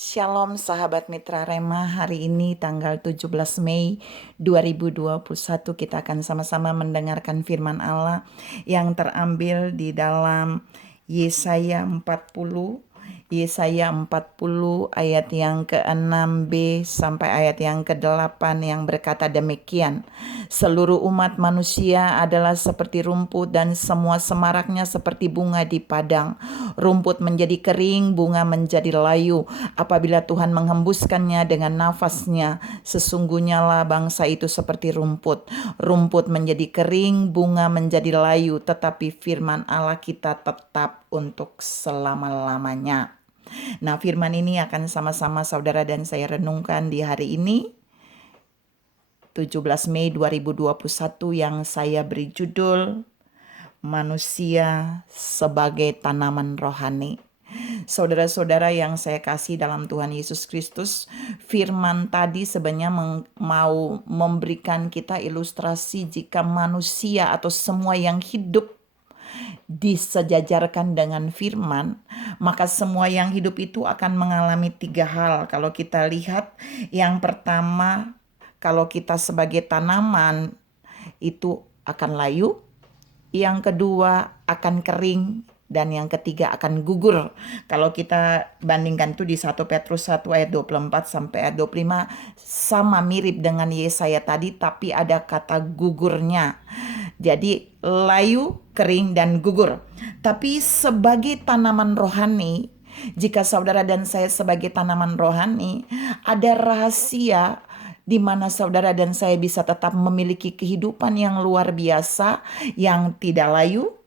Shalom sahabat Mitra Rema, hari ini tanggal 17 Mei 2021 kita akan sama-sama mendengarkan firman Allah yang terambil di dalam Yesaya 40 ayat yang ke-6b sampai ayat yang ke-8 yang berkata demikian. Seluruh umat manusia adalah seperti rumput dan semua semaraknya seperti bunga di padang. Rumput menjadi kering, bunga menjadi layu. Apabila Tuhan menghembuskannya dengan nafasnya, sesungguhnya lah bangsa itu seperti rumput. Rumput menjadi kering, bunga menjadi layu, tetapi firman Allah kita tetap untuk selama-lamanya. Nah, firman ini akan sama-sama saudara dan saya renungkan di hari ini, 17 Mei 2021, yang saya beri judul Manusia sebagai Tanaman Rohani. Saudara-saudara yang saya kasih dalam Tuhan Yesus Kristus, firman tadi sebenarnya mau memberikan kita ilustrasi jika manusia atau semua yang hidup disejajarkan dengan firman, maka semua yang hidup itu akan mengalami 3 hal. Kalau kita lihat, yang pertama, kalau kita sebagai tanaman itu akan layu, yang kedua akan kering, dan yang ketiga akan gugur. Kalau kita bandingkan itu di 1 Petrus 1 ayat 24 sampai ayat 25, sama mirip dengan Yesaya tadi, tapi ada kata gugurnya. Jadi layu, kering, dan gugur. Tapi sebagai tanaman rohani, jika saudara dan saya sebagai tanaman rohani, ada rahasia di mana saudara dan saya bisa tetap memiliki kehidupan yang luar biasa, yang tidak layu,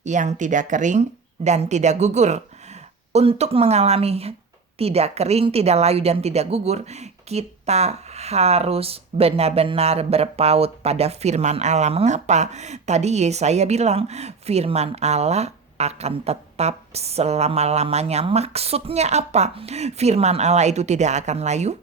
yang tidak kering, dan tidak gugur. Untuk mengalami tidak kering, tidak layu, dan tidak gugur, kita harus benar-benar berpaut pada firman Allah. Mengapa? Tadi Yesaya bilang firman Allah akan tetap selama-lamanya. Maksudnya apa? Firman Allah itu tidak akan layu,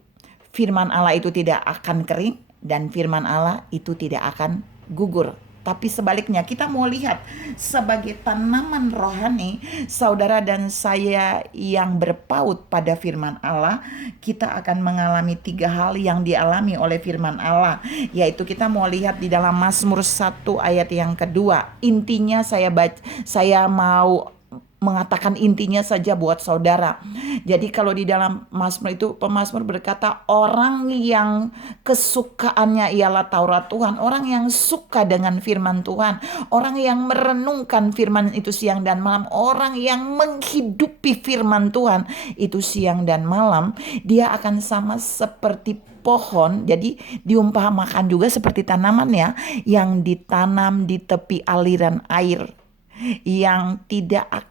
firman Allah itu tidak akan kering, dan firman Allah itu tidak akan gugur. Tapi sebaliknya, kita mau lihat sebagai tanaman rohani, saudara dan saya yang berpaut pada firman Allah, kita akan mengalami 3 hal yang dialami oleh firman Allah, yaitu kita mau lihat di dalam Mazmur 1 ayat yang kedua. Intinya saya mau mengatakan intinya saja buat saudara. Jadi kalau di dalam Mazmur itu, pemazmur berkata, orang yang kesukaannya ialah Taurat Tuhan, orang yang suka dengan firman Tuhan, orang yang merenungkan firman itu siang dan malam, orang yang menghidupi firman Tuhan itu siang dan malam, dia akan sama seperti pohon. Jadi diumpamakan juga seperti tanaman ya, yang ditanam di tepi aliran air, yang tidak akan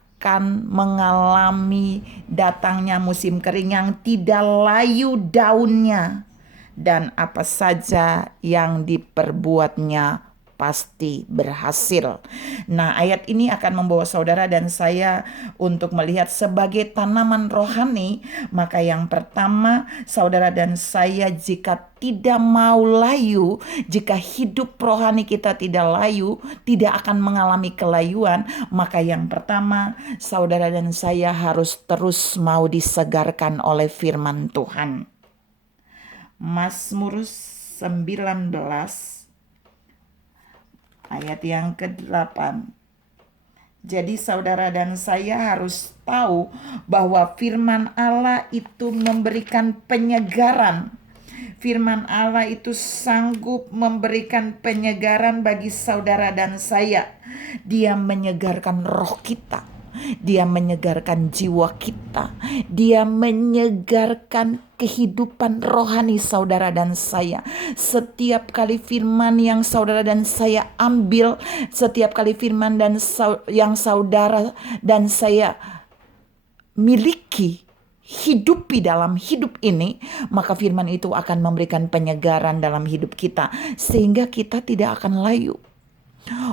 mengalami datangnya musim kering, yang tidak layu daunnya, dan apa saja yang diperbuatnya pasti berhasil. Nah, ayat ini akan membawa saudara dan saya untuk melihat sebagai tanaman rohani. Maka yang pertama, saudara dan saya jika tidak mau layu, jika hidup rohani kita tidak layu, tidak akan mengalami kelayuan, maka yang pertama, saudara dan saya harus terus mau disegarkan oleh firman Tuhan. Mazmur 19 ayat yang ke-8. Jadi saudara dan saya harus tahu bahwa firman Allah itu memberikan penyegaran. Firman Allah itu sanggup memberikan penyegaran bagi saudara dan saya. Dia menyegarkan roh kita. Dia menyegarkan jiwa kita. Dia menyegarkan kehidupan rohani saudara dan saya. Setiap kali firman yang saudara dan saya ambil, setiap kali firman yang saudara dan saya miliki, hidupi dalam hidup ini, maka firman itu akan memberikan penyegaran dalam hidup kita, sehingga kita tidak akan layu.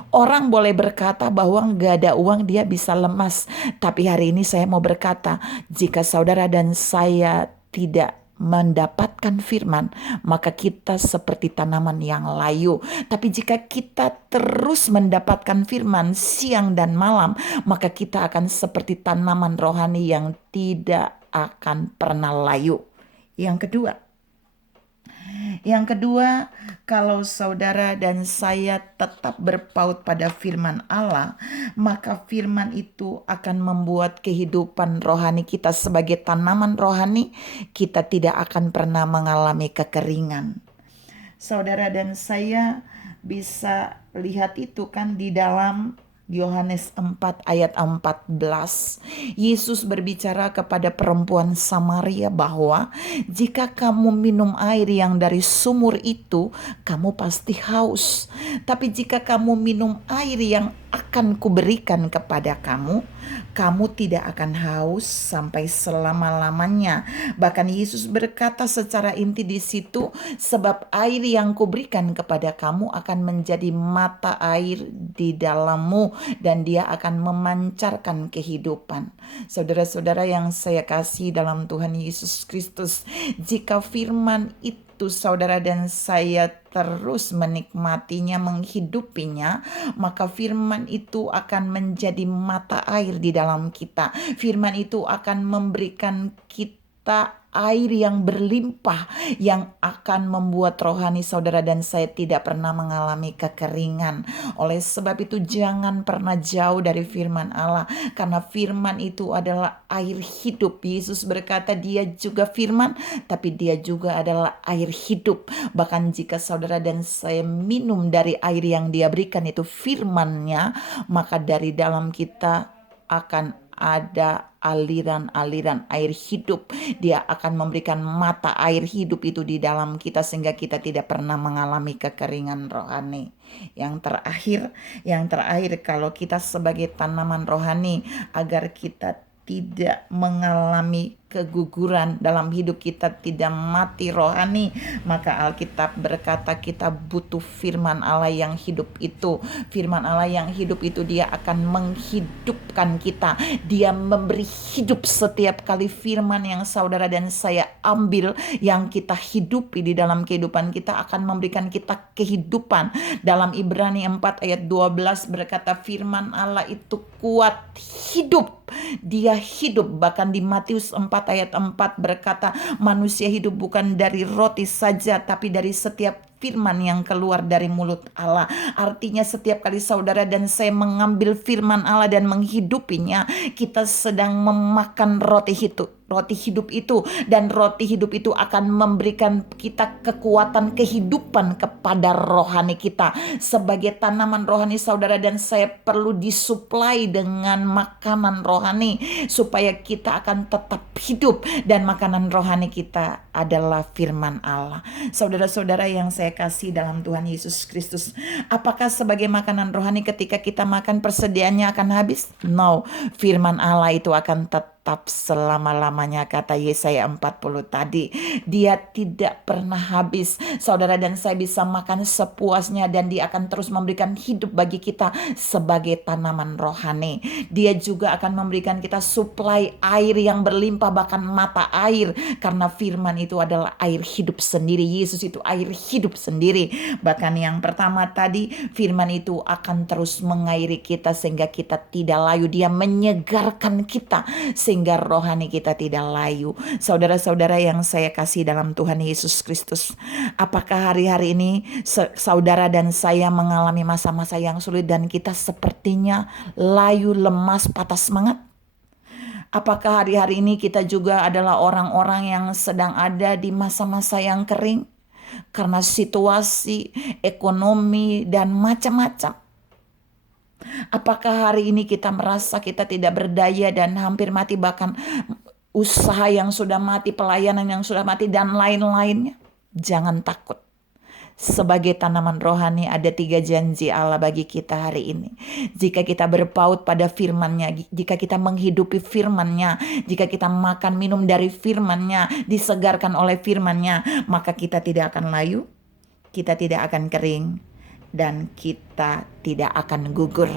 Orang boleh berkata bahwa gak ada uang dia bisa lemas. Tapi hari ini saya mau berkata, jika saudara dan saya tidak mendapatkan firman, maka kita seperti tanaman yang layu. Tapi jika kita terus mendapatkan firman siang dan malam, maka kita akan seperti tanaman rohani yang tidak akan pernah layu. Yang kedua, kalau saudara dan saya tetap berpaut pada firman Allah, maka firman itu akan membuat kehidupan rohani kita sebagai tanaman rohani, kita tidak akan pernah mengalami kekeringan. Saudara dan saya bisa lihat itu kan di dalam Yohanes 4 ayat 14. Yesus berbicara kepada perempuan Samaria bahwa jika kamu minum air yang dari sumur itu, kamu pasti haus. Tapi jika kamu minum air yang akan kuberikan kepada kamu, kamu tidak akan haus sampai selama-lamanya. Bahkan Yesus berkata secara inti di situ, sebab air yang kuberikan kepada kamu akan menjadi mata air di dalammu dan dia akan memancarkan kehidupan. Saudara-saudara yang saya kasih dalam Tuhan Yesus Kristus, jika firman itu saudara dan saya terus menikmatinya, menghidupinya, maka firman itu akan menjadi mata air di dalam kita. Firman itu akan memberikan kita air yang berlimpah, yang akan membuat rohani saudara dan saya tidak pernah mengalami kekeringan. Oleh sebab itu jangan pernah jauh dari firman Allah, karena firman itu adalah air hidup. Yesus berkata dia juga firman, tapi dia juga adalah air hidup. Bahkan jika saudara dan saya minum dari air yang dia berikan, itu firman-Nya, maka dari dalam kita akan ada aliran-aliran air hidup. Dia akan memberikan mata air hidup itu di dalam kita sehingga kita tidak pernah mengalami kekeringan rohani. Yang terakhir kalau kita sebagai tanaman rohani, agar kita tidak mengalami keguguran dalam hidup kita, tidak mati rohani, maka Alkitab berkata kita butuh firman Allah yang hidup itu. Firman Allah yang hidup itu dia akan menghidupkan kita. Dia memberi hidup setiap kali firman yang saudara dan saya ambil, yang kita hidupi di dalam kehidupan kita akan memberikan kita kehidupan. Dalam Ibrani 4 ayat 12 berkata firman Allah itu kuat, hidup. Dia hidup. Bahkan di Matius 4 ayat 4 berkata manusia hidup bukan dari roti saja, tapi dari setiap firman yang keluar dari mulut Allah. Artinya setiap kali saudara dan saya mengambil firman Allah dan menghidupinya, kita sedang memakan roti hidup itu, dan roti hidup itu akan memberikan kita kekuatan kehidupan kepada rohani kita. Sebagai tanaman rohani saudara dan saya perlu disuplai dengan makanan rohani supaya kita akan tetap hidup, dan makanan rohani kita adalah firman Allah. Saudara-saudara yang saya kasih dalam Tuhan Yesus Kristus, apakah sebagai makanan rohani ketika kita makan persediaannya akan habis? No, firman Allah itu akan tetap selama-lamanya, kata Yesaya 40 tadi. Dia tidak pernah habis. Saudara dan saya bisa makan sepuasnya dan dia akan terus memberikan hidup bagi kita sebagai tanaman rohani. Dia juga akan memberikan kita suplai air yang berlimpah, bahkan mata air, karena firman itu adalah air hidup sendiri. Yesus itu air hidup sendiri. Bahkan yang pertama tadi, firman itu akan terus mengairi kita sehingga kita tidak layu. Dia menyegarkan kita sehingga rohani kita tidak layu. Saudara-saudara yang saya kasih dalam Tuhan Yesus Kristus, apakah hari-hari ini saudara dan saya mengalami masa-masa yang sulit dan kita sepertinya layu, lemas, patah semangat? Apakah hari-hari ini kita juga adalah orang-orang yang sedang ada di masa-masa yang kering karena situasi ekonomi dan macam-macam? Apakah hari ini kita merasa kita tidak berdaya dan hampir mati, bahkan usaha yang sudah mati, pelayanan yang sudah mati, dan lain-lainnya? Jangan takut. Sebagai tanaman rohani ada 3 janji Allah bagi kita hari ini. Jika kita berpaut pada firman-Nya, jika kita menghidupi firman-Nya, jika kita makan minum dari firman-Nya, disegarkan oleh firman-Nya, maka kita tidak akan layu, kita tidak akan kering, dan kita tidak akan gugur.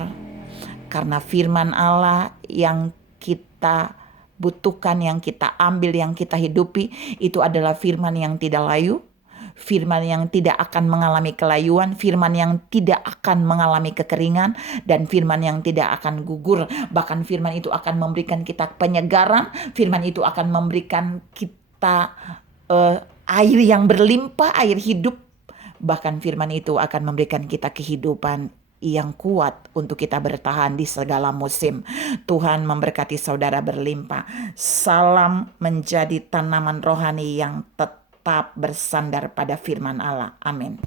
Karena firman Allah yang kita butuhkan, yang kita ambil, yang kita hidupi, itu adalah firman yang tidak layu, firman yang tidak akan mengalami kelayuan, firman yang tidak akan mengalami kekeringan, dan firman yang tidak akan gugur. Bahkan firman itu akan memberikan kita penyegaran, firman itu akan memberikan kita air yang berlimpah, air hidup. Bahkan firman itu akan memberikan kita kehidupan yang kuat untuk kita bertahan di segala musim. Tuhan memberkati saudara berlimpah. Salam menjadi tanaman rohani yang tetap bersandar pada firman Allah. Amin.